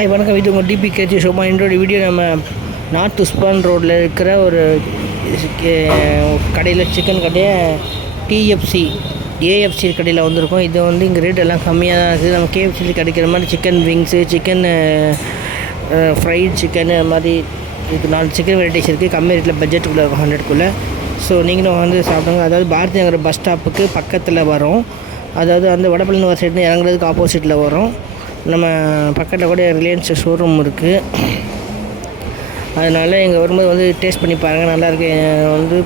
Hi வணக்கம், இது உங்கள் டிபி கேச்சி ஷோமா. என்னோட வீடியோ நம்ம நார்த் உஸ்மான் ரோட்டில் இருக்கிற ஒரு கடையில் சிக்கன் கடையை டிஎஃப்சி ஏஎஃப்சி கடையில் வந்திருக்கோம். இது வந்து இங்கே ரேட் எல்லாம் கம்மியாக தான் இருக்குது. நம்ம கேஎஃப்சியில் கிடைக்கிற மாதிரி chicken wings, chicken fried chicken, அது மாதிரி இது 4 சிக்கன் வெரைட்டிஸ் இருக்குது. கம்மி ரேட்டில் பட்ஜெட்டுக்குள்ளே இருக்கும், 100க்குள்ளே. ஸோ நீங்களும் வந்து சாப்பிடுங்க. அதாவது பாரதி நகர் பஸ் ஸ்டாப்புக்கு பக்கத்தில் வரும். அதாவது அந்த வடபழனி ஒரு சைடு இறங்குறதுக்கு ஆப்போசிட்டில் வரும். நம்ம பக்கத்தில் கூட ரிலையன்ஸ் ஷோரூம் இருக்குது. அதனால் இங்கே வரும்போது வந்து டேஸ்ட் பண்ணி பாருங்கள், நல்லாயிருக்கு. வந்து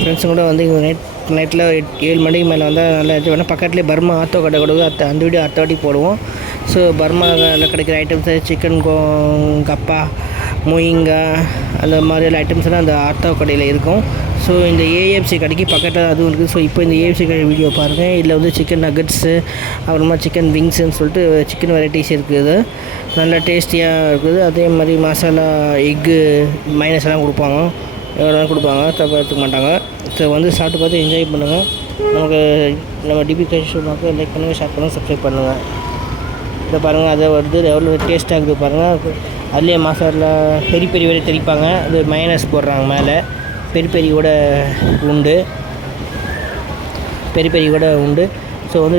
ஃப்ரெண்ட்ஸுங்க கூட வந்து இங்கே நைட்டில் 7 மணிக்கு மேலே வந்தால் நல்லா இருந்துச்சு. வேணால் பக்கத்துலேயே பர்மா ஆத்தோ கடை கொடுக்குது, அந்த வீடியோ அடுத்த வாட்டி போடுவோம். ஸோ பர்மாவில் கிடைக்கிற ஐட்டம்ஸு சிக்கன் கப்பா, மொயிங்கா, அந்த மாதிரியான ஐட்டம்ஸ்லாம் அந்த ஆத்தோ கடையில் இருக்கும். ஸோ இந்த ஏஎஃப்சி கடைக்கு பக்கத்தில் அதுவும் இருக்குது. ஸோ இப்போ இந்த ஏஎஃப்சி கடை வீடியோ பாருங்கள். இதில் வந்து சிக்கன் நகட்ஸு, அப்புறமா சிக்கன் விங்ஸுன்னு சொல்லிட்டு சிக்கன் வெரைட்டிஸ் இருக்குது. நல்லா டேஸ்டியாக இருக்குது. அதே மாதிரி மசாலா, எக்கு, மைனஸ் எல்லாம் கொடுப்பாங்க. எவ்வளோ கொடுப்பாங்க, தப்பாக எடுத்துக்க மாட்டாங்க. ஸோ வந்து சாப்பிட்டு பார்த்து என்ஜாய் பண்ணுங்கள். நம்ம டிபி ஷோமாக்கு லைக் பண்ணுங்கள், ஷேர் பண்ணுங்கள், சப்ஸ்கிரைப் பண்ணுங்கள். இதை பாருங்கள், அதை வருது எவ்வளோ டேஸ்ட்டாக இருக்குது பாருங்கள். அதுலேயே மசாலா பெரிய வேலை தெளிப்பாங்க. அது மைனஸ் போடுறாங்க மேலே. பெரிய உண்டு. ஸோ வந்து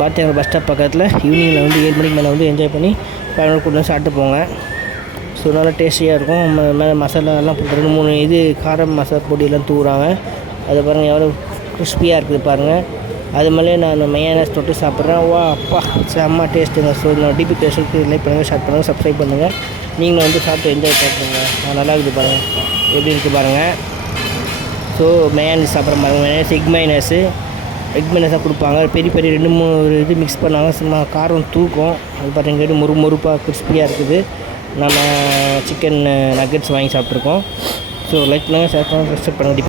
பாரதியார் பஸ் ஸ்டாப் பக்கத்தில் ஈவினிங்கில் வந்து 7 மணிக்கு மேலே வந்து என்ஜாய் பண்ணி பதினோரு கூட சாப்பிட்டு போங்க. ஸோ நல்லா டேஸ்டியாக இருக்கும். மேலே மசாலாலாம் போட்டு 2-3 இது காரம் மசாலா பொடியெல்லாம் தூவுறாங்க. அதை பாருங்கள் எவ்வளோ கிறிஸ்பியாக இருக்குது பாருங்கள். அது மேலே நான் மையானஸ் தொட்டு சாப்பிட்றேன். வா அப்பா, செம்ம டேஸ்ட்டுங்க. ஸோ நான் டிபி டேஸ்ட்டுக்கு லைக் பண்ணுங்கள், ஷேர் பண்ணுங்கள், சப்ஸ்கிரைப் பண்ணுங்கள். நீங்களும் வந்து சாப்பிட்டு என்ஜாய் பண்ணுங்க. நல்லா இருக்குது பாருங்கள், எப்படி இருக்குது பாருங்கள். ஸோ மையானஸ் சாப்பிட்ற பாருங்கள். எக் மைனஸாக கொடுப்பாங்க. பெரிய 2-3 இது மிக்ஸ் பண்ணாங்க. சும்மா காரம் தூக்கும். அது பார்த்தீங்கன்னா முறுப்பாக கிறிஸ்பியாக இருக்குது. நம்ம சிக்கன் நக்கெட்ஸ் வாங்கி சாப்பிட்ருக்கோம். ஸோ லைக் பண்ணுங்கள், ஷேர் பண்ணுங்கள், சப்ஸ்கிரைப் பண்ணுங்கள்.